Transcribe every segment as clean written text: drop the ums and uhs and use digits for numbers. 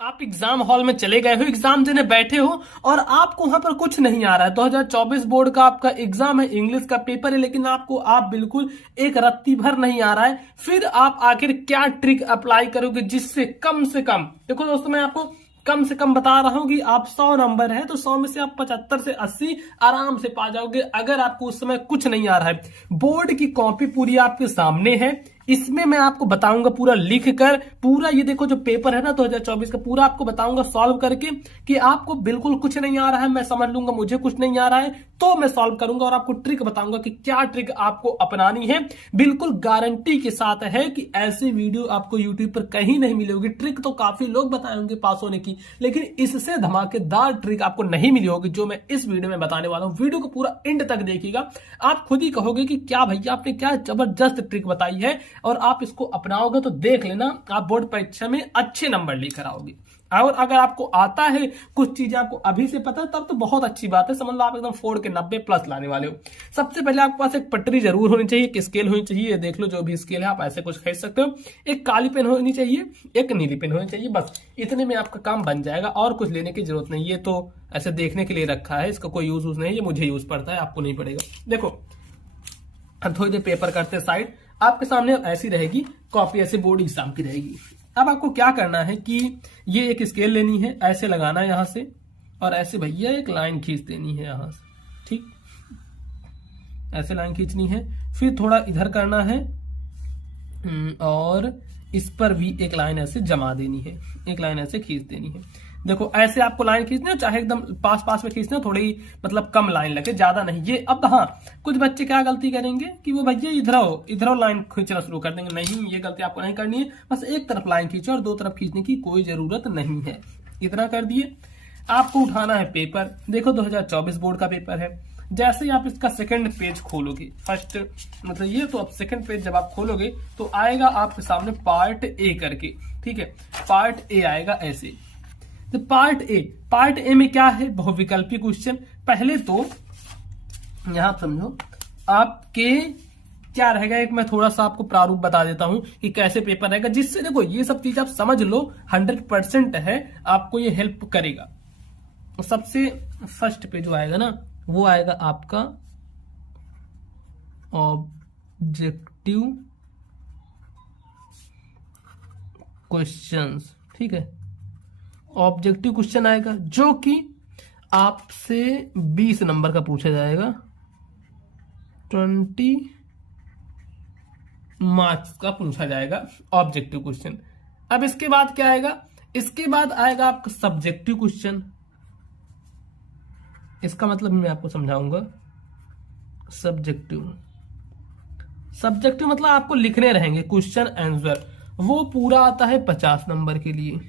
आप exam hall में चले गए हो, एग्जाम देने बैठे हो और आपको वहां पर कुछ नहीं आ रहा है। 2024 बोर्ड का आपका एग्जाम है, इंग्लिश का पेपर है, लेकिन आप बिल्कुल एक रत्ती भर नहीं आ रहा है। फिर आप आखिर क्या ट्रिक अप्लाई करोगे जिससे कम से कम, देखो दोस्तों मैं आपको कम से कम बता रहा हूं कि आप 100 नंबर है तो 100 में से आप 75 से 80 आराम से पा जाओगे, अगर आपको उस समय कुछ नहीं आ रहा है। बोर्ड की कॉपी पूरी आपके सामने है, इसमें मैं आपको बताऊंगा पूरा लिख कर, पूरा ये देखो जो पेपर है ना 2024 का, पूरा आपको बताऊंगा सॉल्व करके कि आपको बिल्कुल कुछ नहीं आ रहा है, मैं समझ लूंगा मुझे कुछ नहीं आ रहा है तो मैं सॉल्व करूंगा और आपको ट्रिक बताऊंगा कि क्या ट्रिक आपको अपनानी है। बिल्कुल गारंटी के साथ है कि ऐसी वीडियो आपको यूट्यूब पर कहीं नहीं मिलेगी। ट्रिक तो काफी लोग बताए होंगे पास होने की, लेकिन इससे धमाकेदार ट्रिक आपको नहीं मिली होगी जो मैं इस वीडियो में बताने वाला हूं। वीडियो को पूरा एंड तक देखिएगा, आप खुद ही कहोगे कि क्या भैया आपने क्या जबरदस्त ट्रिक बताई है, और आप इसको अपनाओगे तो देख लेना आप बोर्ड परीक्षा में अच्छे नंबर लेकर आओगे। और अगर आपको आता है, कुछ चीजें आपको अभी से पता है, तब तो बहुत अच्छी बात है, समझ लो आप एकदम फोड़ के 90 प्लस लाने वाले हो। सबसे पहले आपके पास एक पटरी जरूर होनी चाहिए, एक स्केल होनी चाहिए, देख लो जो भी स्केल है आप ऐसे कुछ खरीद सकते हो। एक काली पेन होनी चाहिए, एक नीली पेन होनी चाहिए, बस इतने में आपका काम बन जाएगा और कुछ लेने की जरूरत नहीं। ये तो ऐसे देखने के लिए रखा है, इसका कोई यूज नहीं है, ये मुझे यूज पड़ता है, आपको नहीं पड़ेगा। देखो हम थोड़ी देर पेपर करते साइड, आपके सामने ऐसी रहेगी कॉपी, ऐसे बोर्ड एग्जाम की रहेगी। अब आपको क्या करना है कि ये एक स्केल लेनी है, ऐसे लगाना है यहां से, और ऐसे भैया एक लाइन खींच देनी है यहां से, ठीक ऐसे लाइन खींचनी है। फिर थोड़ा इधर करना है और इस पर भी एक लाइन ऐसे जमा देनी है, एक लाइन ऐसे खींच देनी है। देखो ऐसे आपको लाइन खींचनी है, चाहे एकदम पास पास में खींचना, थोड़ी मतलब कम लाइन लगे, ज्यादा नहीं। ये अब हाँ, कुछ बच्चे क्या गलती करेंगे कि वो भैया इधर लाइन खींचना शुरू कर देंगे। नहीं, ये गलती आपको नहीं करनी है, बस एक तरफ लाइन खींचो और दो तरफ खींचने की कोई जरूरत नहीं है। इतना कर दिए, आपको उठाना है पेपर। देखो 2024 बोर्ड का पेपर है, जैसे ही आप इसका सेकंड पेज खोलोगे, फर्स्ट मतलब ये, तो अब सेकंड पेज जब आप खोलोगे तो आएगा आपके सामने पार्ट ए करके, ठीक है, पार्ट ए आएगा ऐसे। तो पार्ट ए में क्या है, बहुविकल्पी क्वेश्चन। पहले तो यहां समझो आपके क्या रहेगा, एक मैं थोड़ा सा आपको प्रारूप बता देता हूं कि कैसे पेपर रहेगा, जिससे देखो ये सब चीज आप समझ लो, 100% है, आपको ये हेल्प करेगा। सबसे फर्स्ट पे जो आएगा ना, वो आएगा आपका ऑब्जेक्टिव क्वेश्चंस, ठीक है, ऑब्जेक्टिव क्वेश्चन आएगा जो कि आपसे 20 नंबर का पूछा जाएगा, 20 मार्क्स का पूछा जाएगा ऑब्जेक्टिव क्वेश्चन। अब इसके बाद क्या आएगा, इसके बाद आएगा आपका सब्जेक्टिव क्वेश्चन। इसका मतलब मैं आपको समझाऊंगा। सब्जेक्टिव मतलब आपको लिखने रहेंगे क्वेश्चन आंसर, वो पूरा आता है 50 नंबर के लिए।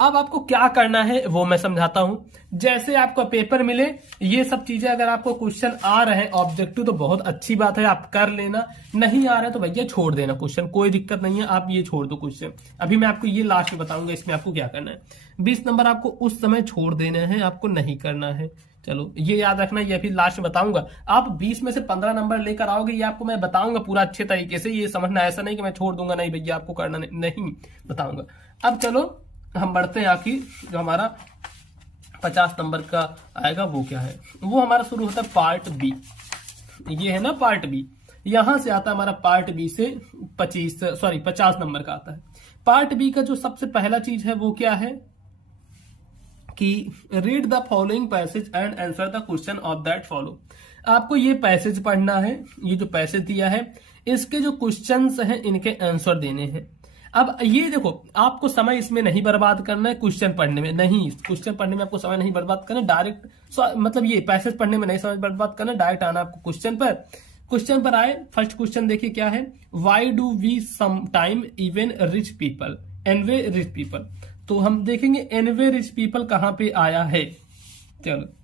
अब आपको क्या करना है वो मैं समझाता हूं। जैसे आपको पेपर मिले, ये सब चीजें अगर आपको क्वेश्चन आ रहे हैं ऑब्जेक्टिव तो बहुत अच्छी बात है, आप कर लेना। नहीं आ रहा है तो भैया छोड़ देना क्वेश्चन, कोई दिक्कत नहीं है, आप ये छोड़ दो क्वेश्चन। अभी मैं आपको ये लास्ट में बताऊंगा इसमें आपको क्या करना है। 20 नंबर आपको उस समय छोड़ देना है, आपको नहीं करना है। चलो ये याद रखना, ये अभी लास्ट में बताऊंगा। आप 20 में से 15 नंबर लेकर आओगे, ये आपको मैं बताऊंगा पूरा अच्छे तरीके से, ये समझना। ऐसा नहीं कि मैं छोड़ दूंगा, नहीं भैया आपको करना नहीं बताऊंगा। अब चलो हम बढ़ते हैं आखिर, जो हमारा 50 नंबर का आएगा वो क्या है, वो हमारा शुरू होता है पार्ट बी। ये है ना पार्ट बी, यहां से आता है हमारा पार्ट बी से 50 नंबर का आता है। पार्ट बी का जो सबसे पहला चीज है वो क्या है कि read the following passage and answer the question of that follow. आपको ये पैसेज पढ़ना है, ये जो पैसेज दिया है इसके जो क्वेश्चंस हैं इनके आंसर देने हैं। अब ये देखो, आपको समय इसमें नहीं बर्बाद करना है, क्वेश्चन पढ़ने में नहीं, क्वेश्चन पढ़ने में आपको समय नहीं बर्बाद करना, डायरेक्ट मतलब ये पैसेज पढ़ने में नहीं समय बर्बाद करना, डायरेक्ट आना आपको क्वेश्चन पर। क्वेश्चन पर आए, फर्स्ट क्वेश्चन देखिए क्या है, why do we some time even rich people anyway rich people. तो हम देखेंगे एनवे रिच पीपल कहां पे आया है। चलो,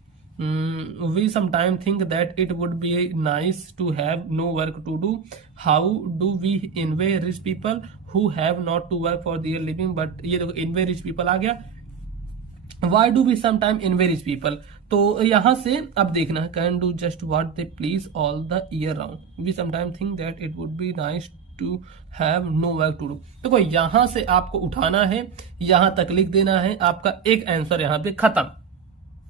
we sometimes think that it would be nice to have no work to do. How do we envy rich people who have not to work for their living? But ये देखो envy rich people आ गया। Why do we sometimes envy rich people? तो यहां से अब देखना, can do just what they please all the year round. We sometimes think that it would be nice to have no work to do. देखो यहां से आपको उठाना है, यहां तक लिख देना है, आपका एक आंसर यहां पे खत्म।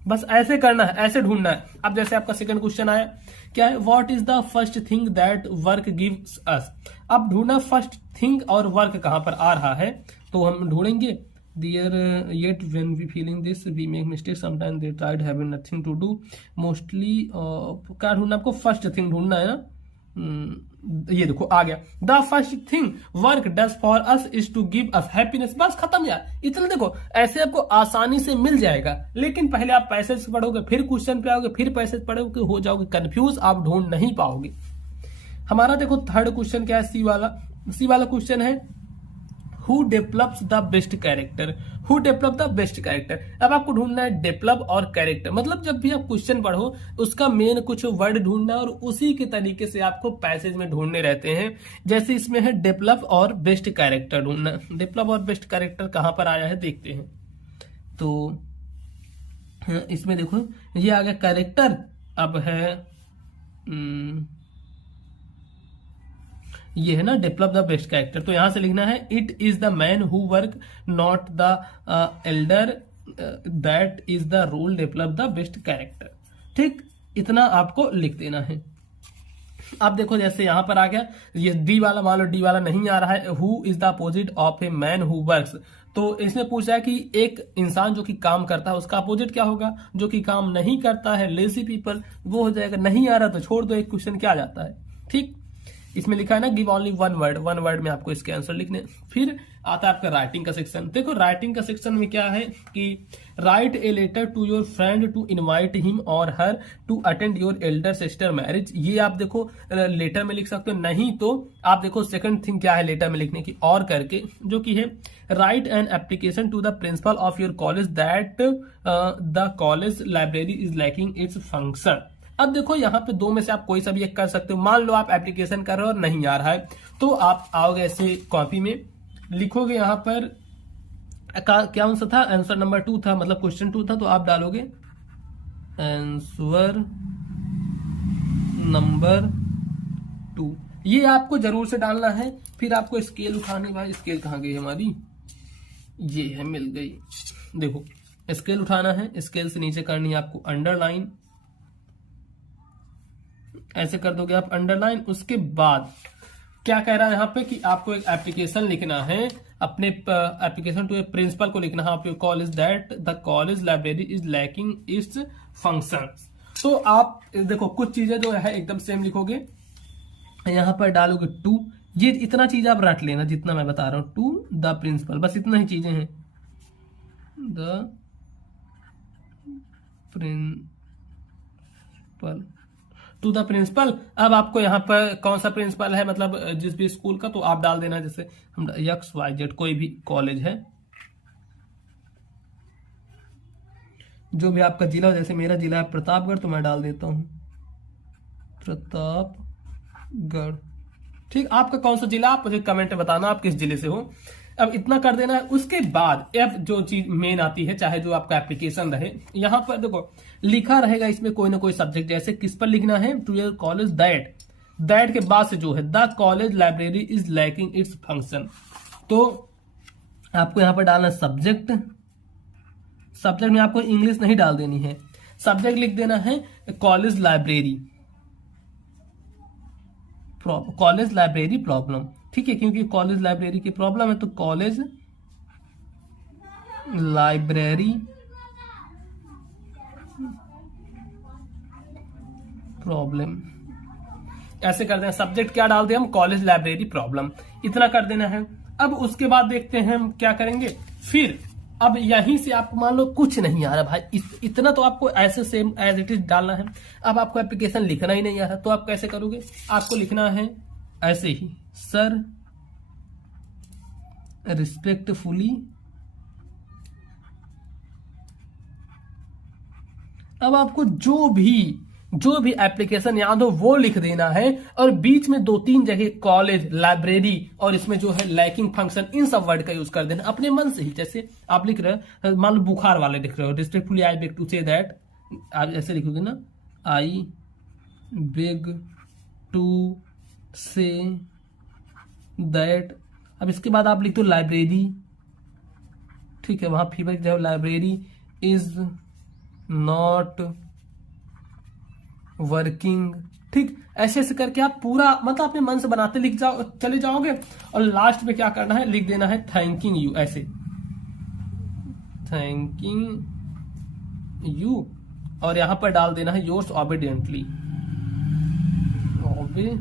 बस ऐसे करना है, ऐसे ढूंढना है। अब जैसे आपका सेकंड क्वेश्चन आया, क्या है, what is the first thing that work gives us. अब ढूंढना फर्स्ट थिंग और वर्क कहां पर आ रहा है, तो हम ढूंढेंगे there yet when we feeling this we make mistake sometime they tried having nothing to do mostly. क्या ढूंढना, आपको फर्स्ट थिंग ढूंढना है ना। ये देखो आ गया, the first thing work does for us is to give us happiness. बस खत्म यार, इतना देखो ऐसे आपको आसानी से मिल जाएगा। लेकिन पहले आप पैसेज पढ़ोगे, फिर क्वेश्चन पे आओगे, फिर पैसेज पढ़ोगे, हो जाओगे कंफ्यूज, आप ढूंढ नहीं पाओगे। हमारा देखो थर्ड क्वेश्चन क्या है, सी वाला क्वेश्चन है, who develops the best character. Who develop the best character. अब आपको ढूंढना है डेवलप और कैरेक्टर, मतलब जब भी आप क्वेश्चन पढ़ो उसका मेन कुछ वर्ड ढूंढना है और उसी के तरीके से आपको पैसेज में ढूंढने रहते हैं। जैसे इसमें है डेवलप और बेस्ट कैरेक्टर ढूंढना। डेवलप और बेस्ट कैरेक्टर कहां पर आया है देखते हैं। तो इसमें देखो ये आ गया कैरेक्टर, अब है ये है ना डेवलप द बेस्ट कैरेक्टर। तो यहां से लिखना है it is the man who work not the elder that is the role develop the best character. ठीक, इतना आपको लिख देना है। अब देखो जैसे यहां पर आ गया ये डी वाला, मान लो डी वाला नहीं आ रहा है, who is the opposite of a man who works. तो इसमें पूछा है कि एक इंसान जो कि काम करता है उसका अपोजिट क्या होगा, जो कि काम नहीं करता है, लेजी पीपल, वो हो जाएगा। नहीं आ रहा तो छोड़ दो, एक क्वेश्चन क्या आ जाता है। ठीक, इसमें लिखा है ना गिव ओनली वन वर्ड में आपको इसके आंसर लिखने। फिर आता है आपका राइटिंग का सेक्शन। देखो राइटिंग का सेक्शन में क्या है कि write a letter to your friend to invite him और her to attend your elder sister marriage. ये आप देखो लेटर में लिख सकते हो, नहीं तो आप देखो सेकंड थिंग क्या है लेटर में लिखने की, और करके, जो कि है write an application to the principal of your college that the college library is lacking its function. अब देखो यहाँ पे दो में से आप कोई सा भी एक कर सकते हो। मान लो आप एप्लीकेशन कर रहे हो और नहीं आ रहा है, तो आप आओगे ऐसे कॉपी में लिखोगे, यहाँ पर क्या आंसर था, आंसर नंबर 2 था, मतलब क्वेश्चन 2 था, तो आप डालोगे आंसर नंबर 2। ये आपको जरूर से डालना है। फिर आपको स्केल उठाने, भाई स्केल कहाँ गई हमारी, ये है, मिल गई। देखो स्केल उठाना है, स्केल से नीचे करनी है आपको अंडरलाइन, ऐसे कर दोगे आप अंडरलाइन। उसके बाद क्या कह रहा है यहाँ पे कि आपको एक एप्लीकेशन लिखना है, अपने एप्लीकेशन टू ए प्रिंसिपल को लिखना है आपके college that the college library is lacking it's functions. तो आप देखो कुछ चीजें जो है एकदम सेम लिखोगे, यहां पर डालोगे 2। ये इतना चीज आप रट लेना जितना मैं बता रहा हूं, टू द प्रिंसिपल, बस इतना ही चीजें हैं, the principal to the principal. अब आपको यहाँ पर कौन सा प्रिंसिपल है, मतलब जिस भी स्कूल का, तो आप डाल देना, जैसे हम XYZ कोई भी कॉलेज है, जो भी आपका जिला, जैसे मेरा जिला है प्रतापगढ़, तो मैं डाल देता हूं प्रतापगढ़। ठीक, आपका कौन सा जिला, आप मुझे कमेंट में बताना आप किस जिले से हो। अब इतना कर देना है। उसके बाद अब जो चीज मेन आती है, चाहे जो आपका एप्लीकेशन रहे, यहां पर देखो लिखा रहेगा इसमें कोई ना कोई सब्जेक्ट, जैसे किस पर लिखना है, टू योर कॉलेज दैट के बाद से जो है the college library is lacking its function. तो आपको यहां पर डालना सब्जेक्ट, सब्जेक्ट में आपको इंग्लिश नहीं डाल देनी है, सब्जेक्ट लिख देना है कॉलेज लाइब्रेरी प्रॉब्लम। ठीक है, क्योंकि कॉलेज लाइब्रेरी की प्रॉब्लम है, तो कॉलेज लाइब्रेरी प्रॉब्लम ऐसे कर देना। सब्जेक्ट क्या डाल दें हम, कॉलेज लाइब्रेरी प्रॉब्लम, इतना कर देना है। अब उसके बाद देखते हैं हम क्या करेंगे। फिर अब यहीं से आपको मान लो कुछ नहीं आ रहा भाई, इतना तो आपको ऐसे सेम एज इट इज डालना है। अब आपको एप्लीकेशन लिखना ही नहीं आ रहा, तो आप कैसे करोगे, आपको लिखना है ऐसे ही, सर रिस्पेक्टफुली। अब आपको जो भी एप्लीकेशन याद हो वो लिख देना है, और बीच में 2-3 जगह कॉलेज लाइब्रेरी और इसमें जो है लैकिंग फंक्शन, इन सब वर्ड का यूज कर देना अपने मन से ही। जैसे आप लिख रहे हो, मान लो बुखार वाले लिख रहे हो, respectfully I beg to say that, आप ऐसे लिखोगे ना, I beg to say that. अब इसके बाद आप लिख दो लाइब्रेरी, ठीक है, वहां फीवर जो लाइब्रेरी इज नॉट वर्किंग, ठीक। ऐसे ऐसे करके आप पूरा मतलब अपने मन से बनाते लिख जाओ चले जाओगे, और लास्ट में क्या करना है, लिख देना है थैंकिंग यू, ऐसे थैंकिंग यू, और यहां पर डाल देना है योर्स ऑबिडियंटली, ऑबिडियंटली।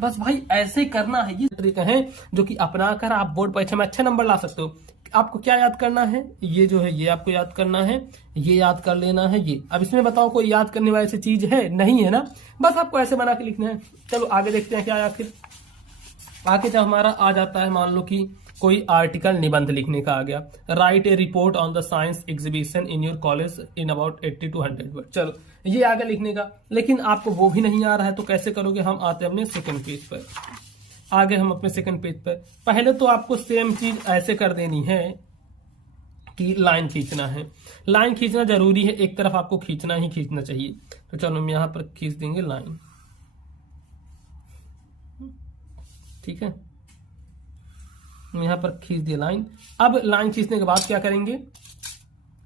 बस भाई ऐसे करना है, ये तरीका है जो कि अपना कर आप बोर्ड परीक्षा में अच्छे नंबर ला सकते हो। आपको क्या याद करना है, ये जो है ये आपको याद करना है, ये याद कर लेना है ये। अब इसमें बताओ कोई याद करने वाली ऐसी चीज है, नहीं है ना, बस आपको ऐसे बना के लिखना है। चलो आगे देखते हैं क्या आया। फिर आगे जब हमारा आ जाता है, मान लो कि कोई आर्टिकल निबंध लिखने का आ गया, right A report on the science exhibition in your college in about 80 to 100 word. चलो ये आगे लिखने का, लेकिन आपको वो भी नहीं आ रहा है तो कैसे करोगे, हम आते हैं अपने सेकंड पेज पर। आगे हम अपने सेकंड पेज पर, पहले तो आपको सेम चीज ऐसे कर देनी है कि लाइन खींचना है। लाइन खींचना जरूरी है, एक तरफ आपको खींचना ही खींचना चाहिए। तो चलो हम यहां पर खींच देंगे लाइन, ठीक है, यहां पर खींच दिया लाइन। अब लाइन खींचने के बाद क्या करेंगे,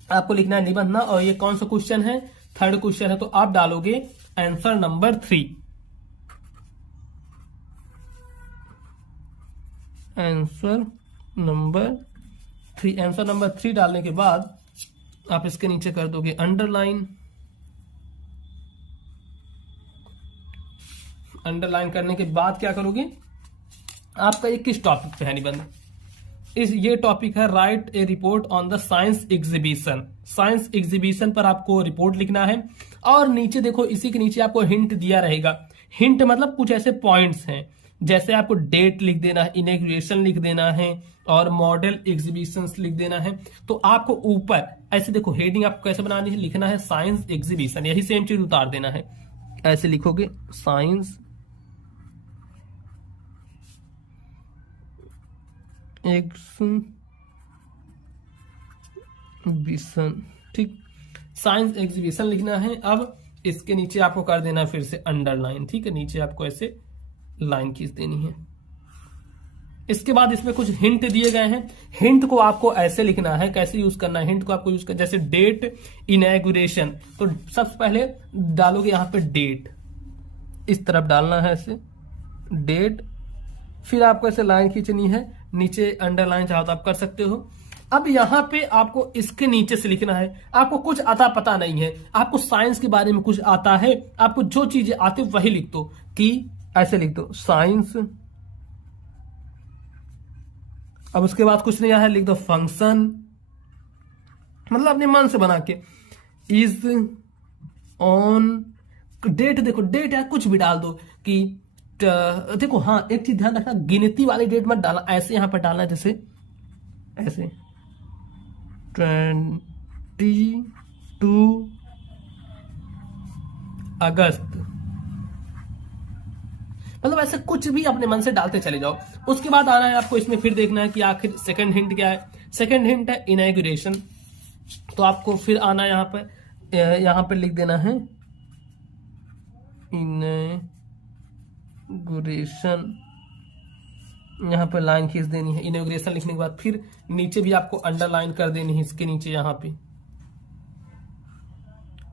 आपको लिखना है निबंध ना, और ये कौन सा क्वेश्चन है, थर्ड क्वेश्चन है, तो आप डालोगे answer number 3, answer number 3। Answer number 3 डालने के बाद आप इसके नीचे कर दोगे अंडरलाइन। अंडरलाइन करने के बाद क्या करोगे, आपका ये किस टॉपिक पे है निबंध, ये टॉपिक है right A report on the science exhibition. Science exhibition पर आपको रिपोर्ट लिखना है, और नीचे देखो इसी के नीचे आपको हिंट दिया रहेगा। हिंट मतलब कुछ ऐसे पॉइंट्स हैं, जैसे आपको डेट लिख देना है, इनॉग्रेशन लिख देना है, और मॉडल एग्जीबिशन लिख देना है। तो आपको ऊपर ऐसे देखो हेडिंग आपको कैसे बनानी है, लिखना है साइंस एग्जीबिशन, यही सेम चीज उतार देना है, ऐसे लिखोगे साइंस एग्जीबिशन, ठीक, साइंस एग्जीबिशन लिखना है। अब इसके नीचे आपको कर देना है फिर से अंडरलाइन, ठीक है, नीचे आपको ऐसे लाइन खींच देनी है। इसके बाद इसमें कुछ हिंट दिए गए हैं, हिंट को आपको ऐसे लिखना है, कैसे यूज करना है हिंट को आपको यूज कर, जैसे डेट इनॉग्रेशन, तो सबसे पहले डालोगे यहां पे डेट, इस तरफ डालना है ऐसे डेट, फिर आपको ऐसे लाइन खींचनी है, नीचे अंडरलाइन चाहो तो आप कर सकते हो। अब यहां पे आपको इसके नीचे से लिखना है, आपको कुछ आता पता नहीं है, आपको साइंस के बारे में कुछ आता है, आपको जो चीजें आती वही लिख दो, कि ऐसे लिख दो साइंस। अब उसके बाद कुछ नहीं आया, लिख दो फंक्शन, मतलब अपने मन से बना के, इज ऑन डेट, देखो डेट है कुछ भी डाल दो कि देखो हाँ एक चीज ध्यान रखना, गिनती वाली डेट मत डालना, ऐसे यहां पर डालना, जैसे ऐसे 22 अगस्त, मतलब ऐसे कुछ भी अपने मन से डालते चले जाओ। उसके बाद आना है आपको इसमें फिर देखना है कि आखिर सेकंड हिंट क्या है। सेकंड हिंट है इनॉग्रेशन, तो आपको फिर आना है यहां पर लिख देना है इनॉग्रेशन, यहां पर लाइन खींच देनी है। इनॉग्रेशन लिखने के बाद फिर नीचे भी आपको अंडरलाइन कर देनी है, इसके नीचे यहां पे,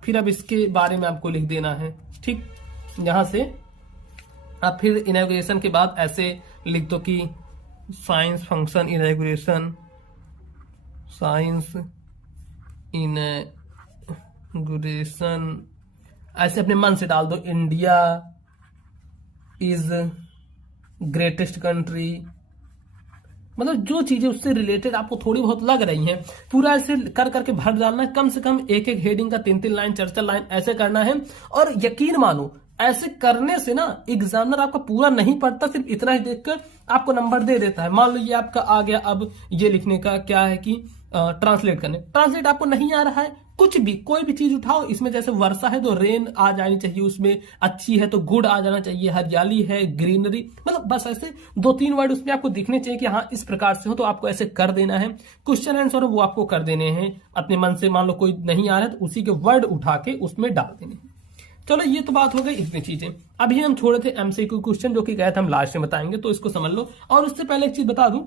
फिर अब इसके बारे में आपको लिख देना है, ठीक। यहां से आप फिर इनॉग्रेशन के बाद ऐसे लिख दो कि science function inauguration, science inauguration, ऐसे अपने मन से डाल दो, इंडिया इज ग्रेटेस्ट कंट्री, मतलब जो चीजें उससे रिलेटेड आपको थोड़ी बहुत लग रही हैं, पूरा ऐसे कर करके भर डालना है। कम से कम एक एक हेडिंग का 3-3 लाइन 4-4 लाइन ऐसे करना है। और यकीन मानो ऐसे करने से ना एग्जामिनर आपका पूरा नहीं पढ़ता, सिर्फ इतना ही देखकर आपको नंबर दे देता है। मान लो ये आपका आ गया, अब ये लिखने का क्या है कि ट्रांसलेट करने, ट्रांसलेट आपको नहीं आ रहा है, कुछ भी कोई भी चीज उठाओ, इसमें जैसे वर्षा है तो रेन आ जानी चाहिए, उसमें अच्छी है तो गुड आ जाना चाहिए, हरियाली है ग्रीनरी, मतलब बस ऐसे 2-3 वर्ड उसमें आपको दिखने चाहिए कि हाँ इस प्रकार से हो, तो आपको ऐसे कर देना है। क्वेश्चन आंसर वो आपको कर देने हैं अपने मन से, मान लो कोई नहीं आ रहा है तो उसी के वर्ड उठा के उसमें डाल देने हैं। चलो ये तो बात हो गई इतनी चीजें। अभी हम छोड़े थे एमसीक्यू क्वेश्चन जो कि गए थे हम लास्ट में बताएंगे, तो इसको समझ लो। और उससे पहले एक चीज बता दूं,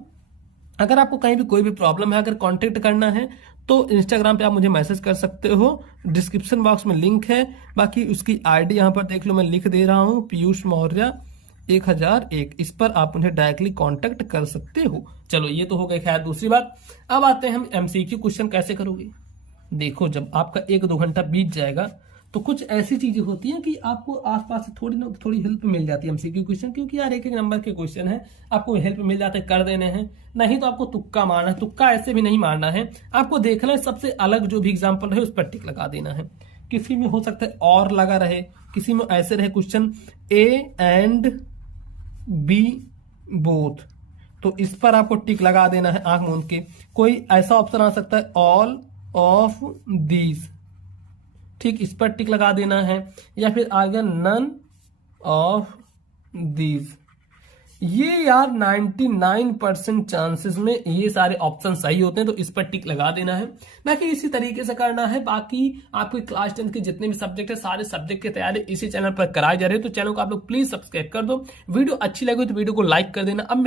अगर आपको कहीं भी कोई भी प्रॉब्लम है, अगर कांटेक्ट करना है तो इंस्टाग्राम पे आप मुझे मैसेज कर सकते हो, डिस्क्रिप्शन बॉक्स में लिंक है। बाकी उसकी आईडी यहां पर देख लो, मैं लिख दे रहा हूं, पीयूष मौर्य 1001। इस पर आप मुझे डायरेक्टली कांटेक्ट कर सकते हो। चलो ये तो हो गई खैर दूसरी बात। अब आते हैं हम एमसीक्यू क्वेश्चन कैसे करोगे। देखो जब आपका 1-2 घंटा बीत जाएगा तो कुछ ऐसी चीजें होती हैं कि आपको आसपास से थोड़ी ना थोड़ी हेल्प मिल जाती है एमसीक्यू क्वेश्चन, क्योंकि यार एक नंबर के क्वेश्चन है, आपको हेल्प मिल जाते कर देने हैं। नहीं तो आपको तुक्का मारना है, तुक्का ऐसे भी नहीं मारना है, आपको देखना है सबसे अलग जो भी एग्जाम्पल रहे उस पर टिक लगा देना है। किसी में हो सकता है और लगा रहे, किसी में ऐसे रहे question A and B both, तो इस पर आपको टिक लगा देना है आंख मूंद के। कोई ऐसा ऑप्शन आ सकता है ऑल ऑफ दीज, ठीक, इस पर टिक लगा देना है। या फिर आ गया नन ऑफ दीज। ये यार 99% चांसेस में ये सारे ऑप्शन सही होते हैं, तो इस पर टिक लगा देना है। बाकी इसी तरीके से करना है। बाकी आपके क्लास 10 के जितने भी सब्जेक्ट है, सारे सब्जेक्ट की तैयारी इसी चैनल पर कराई जा रही है, तो चैनल को आप लोग प्लीज सब्सक्राइब कर दो। वीडियो अच्छी लगी तो वीडियो को लाइक कर देना। अब